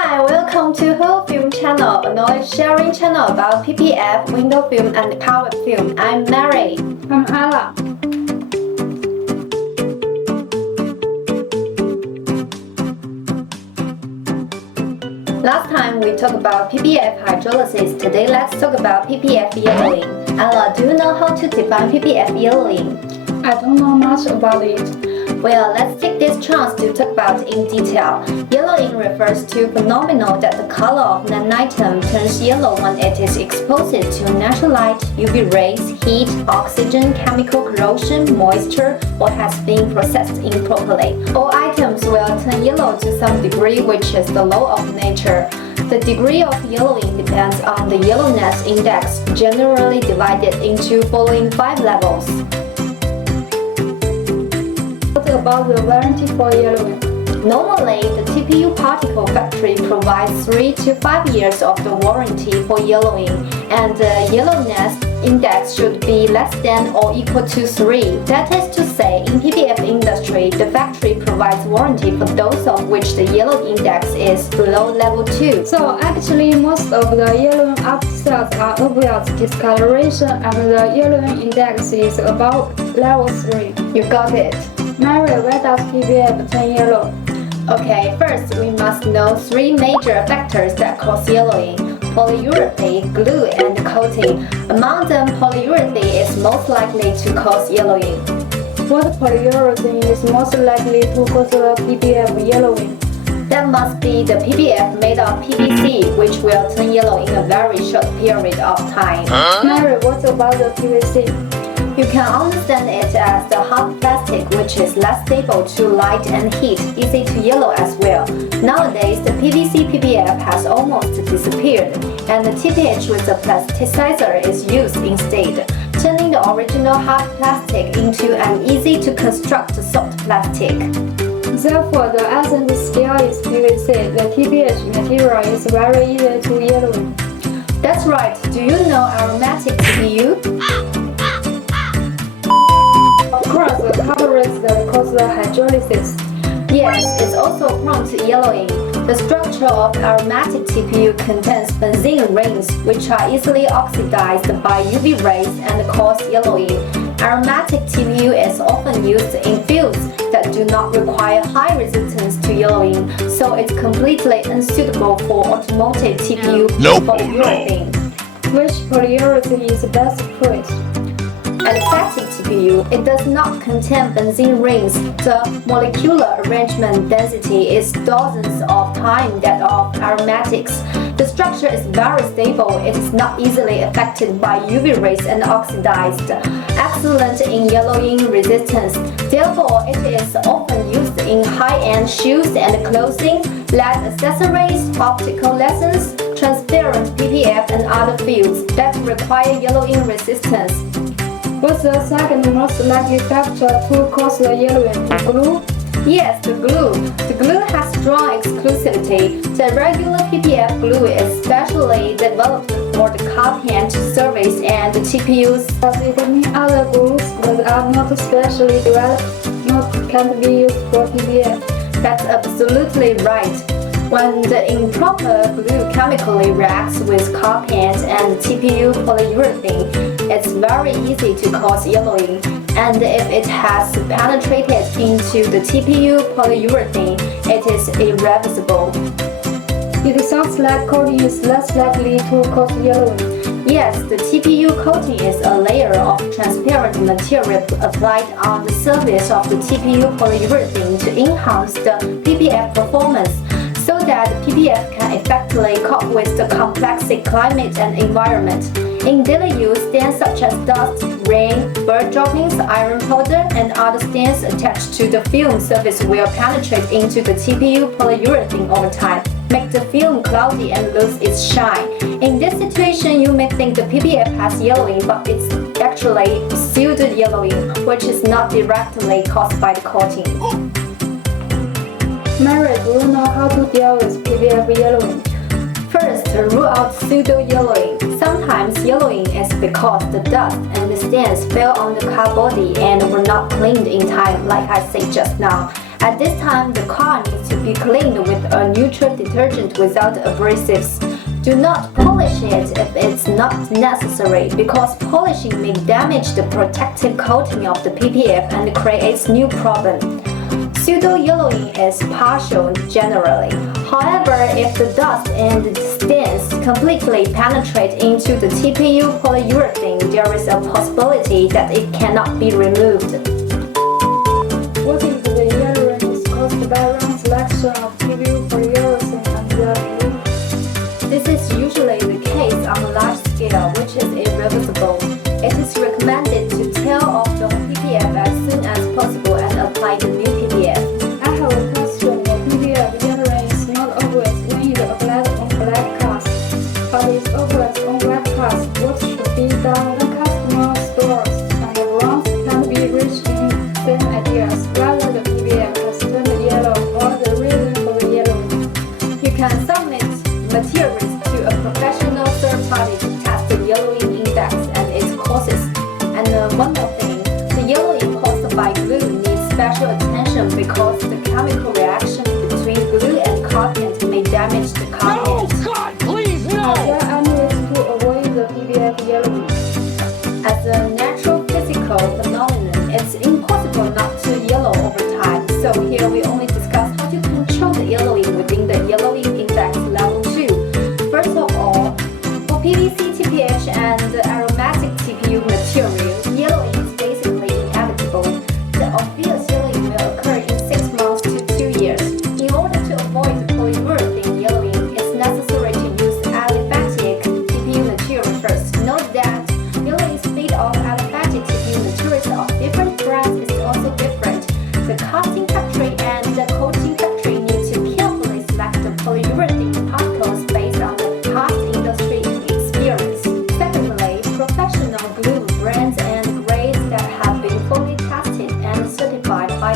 Hi, welcome to Whole Film Channel, a knowledge sharing channel about PPF, window film, and cover film. I'm Mary. I'm Ella. Last time we talked about PPF hydrolysis. Today let's talk about PPF yellowing. Ella, do you know how to define PPF yellowing? I don't know much about it. Well, let's take this chance to talk about it in detail. Yellowing refers to phenomenon that the color of an item turns yellow when it is exposed to natural light, UV rays, heat, oxygen, chemical corrosion, moisture, or has been processed improperly. All items will turn yellow to some degree, which is the law of nature. The degree of yellowing depends on the yellowness index, generally divided into following 5 levels. What about the warranty for yellowing? Normally, the TPU particle factory provides 3 to 5 years of the warranty for yellowing, and the yellowness index should be less than or equal to 3. That is to say, in PPF industry, the factory provides warranty for those of which the yellow index is below level 2. So actually, most of the yellowing after sales are obvious discoloration, and the yellowing index is above level 3. You got it. Mary, why does PPF turn yellow? Okay, first we must know 3 major factors that cause yellowing: polyurethane, glue, and coating. Among them, polyurethane is most likely to cause yellowing. What polyurethane is most likely to cause the PPF yellowing? That must be the PPF made of PVC, which will turn yellow in a very short period of time. Mary, what about the PVC? You can understand it as the hard plastic, which is less stable to light and heat, easy to yellow as well. Nowadays, the PVC PPF has almost disappeared, and the TPH with a plasticizer is used instead, turning the original hard plastic into an easy-to-construct soft plastic. Therefore, the essence scale is PVC. The TPH material is very easy to yellow. That's right. Do you know aromatic TPU? Of course, the carburetor that causes the hydrolysis. Yes, it's also prone to yellowing. The structure of aromatic TPU contains benzene rings, which are easily oxidized by UV rays and cause yellowing. Aromatic TPU is often used in fields that do not require high resistance to yellowing, so it's completely unsuitable for automotive TPU polyurethane. Which polyurethane is best choice? Aliphatic TPU, it does not contain benzene rings. The molecular arrangement density is dozens of times that of aromatics. The structure is very stable. It is not easily affected by UV rays and oxidized. Excellent in yellowing resistance. Therefore, it is often used in high-end shoes and clothing, LED accessories, optical lessons, transparent PPF, and other fields that require yellowing resistance. What's the second most likely factor to cause the yellowing? Glue? Yes, the glue. The glue has strong exclusivity. The regular PPF glue is specially developed for the car paint service and the TPUs. Does it mean other glues that are not specially developed can't be used for PPF? That's absolutely right. When the improper glue chemically reacts with car paint and TPU polyurethane, it's very easy to cause yellowing, and if it has penetrated into the TPU polyurethane, it is irreversible. It sounds like coating is less likely to cause yellowing. Yes, the TPU coating is a layer of transparent material applied on the surface of the TPU polyurethane to enhance the PPF performance, so that the PPF can effectively cope with the complex climate and environment. In daily use, stains such as dust, rain, bird droppings, iron powder, and other stains attached to the film surface will penetrate into the TPU polyurethane over time, make the film cloudy and lose its shine. In this situation, you may think the PPF has yellowing, but it's actually pseudo yellowing, which is not directly caused by the coating. Mary, do you know how to deal with PPF yellowing? First, rule out pseudo-yellowing. Sometimes yellowing is because the dust and the stains fell on the car body and were not cleaned in time, like I said just now. At this time, the car needs to be cleaned with a neutral detergent without abrasives. Do not polish it if it's not necessary because polishing may damage the protective coating of the PPF and creates new problem. Pseudo-yellowing is partial generally. However, if the dust and the stains completely penetrate into the TPU polyurethane, there is a possibility that it cannot be removed. What if the yellowing is caused by wrong selection of TPU polyurethane and yellowing? This is usually the case on a large scale, which is irreversible. It is recommended to tear off the PPF as soon as possible and apply the new PPF. I have a question. The PPF yellowing is not obvious when it applied on black cars, but it's obvious on black cars. What should be done when customer stores and the bronze can be reached in same ideas, whether the PPF has turned yellow or the reason for the yellowing? You can submit materials to a professional third party to test the yellowing index and its causes. And one more thing, the yellowing caused by glue needs special attention because the chemical reaction between glue and content may damage the content. No, God, please, no! Are there any ways to avoid the PPF yellowing? As a natural physical phenomenon, it's impossible not to yellow over time. So here we only discuss how to control the yellowing within the yellowing index level 2. First of all, for PVC, TPH, and aromatic TPU material, yellowing is basically inevitable. The obvious yellowing will occur in 6 months to 2 years. In order to avoid the polyurethane yellowing, it's necessary to use aliphatic TPU material first. Note that yellowing speed of aliphatic TPU materials of different brands is also different. The casting factory and the coating factory need to carefully select the polyurethane particles based on the past industry experience. Secondly, professional glue brands and grades that have been fully tested and certified by